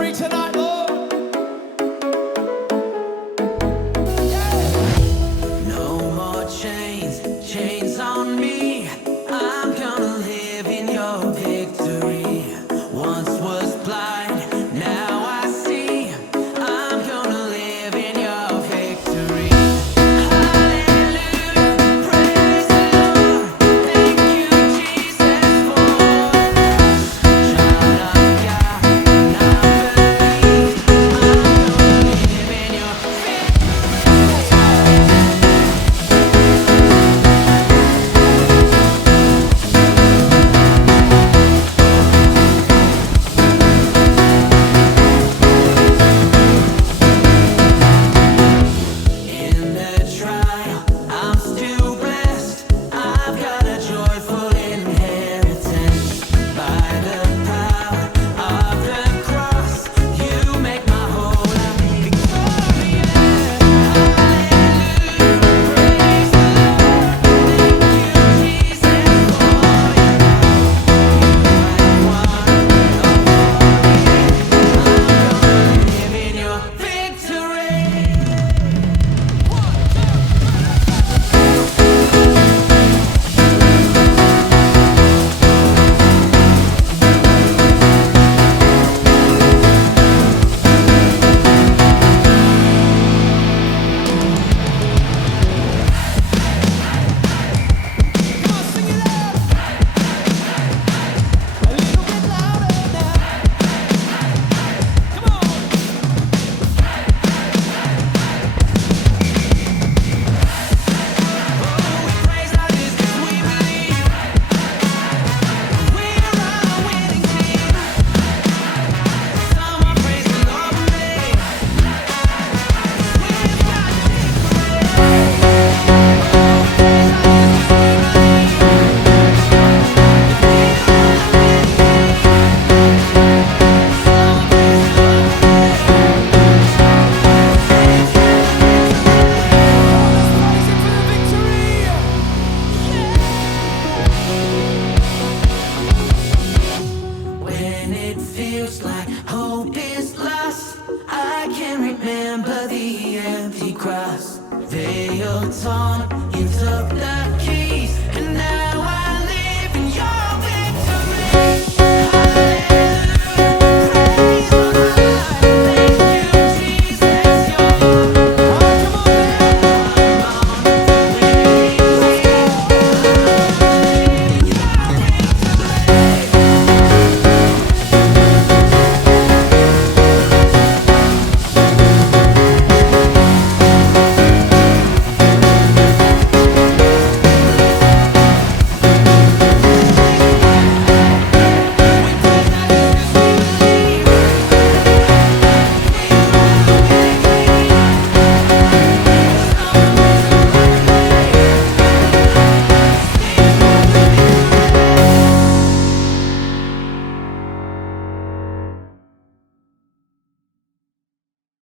victory tonight, Lord. No more chains on me. I'm gonna live in your victory. Once was blind, now I see. I'm gonna live in your victory. Hallelujah, praise the Lord. Thank you, Jesus, for child of God, and I believe I'm gonna live in your In the trial, I'm still blessed. I've got a joyful inheritance. By the power of the cross, you make my whole life victorious. Hallelujah, praise the Lord. Thank you, Jesus, for your love. You have won the victory. I'm gonna live in your victory. Come on, sing it out. A little bit louder now. Come on. We praise like this 'cause we believe we're on a winning team. Someone praise the Lord with me. We've got the victory. Let's praise Him for the victory. When it feels like hope is lost, I can remember the empty cross. Veil torn, you took the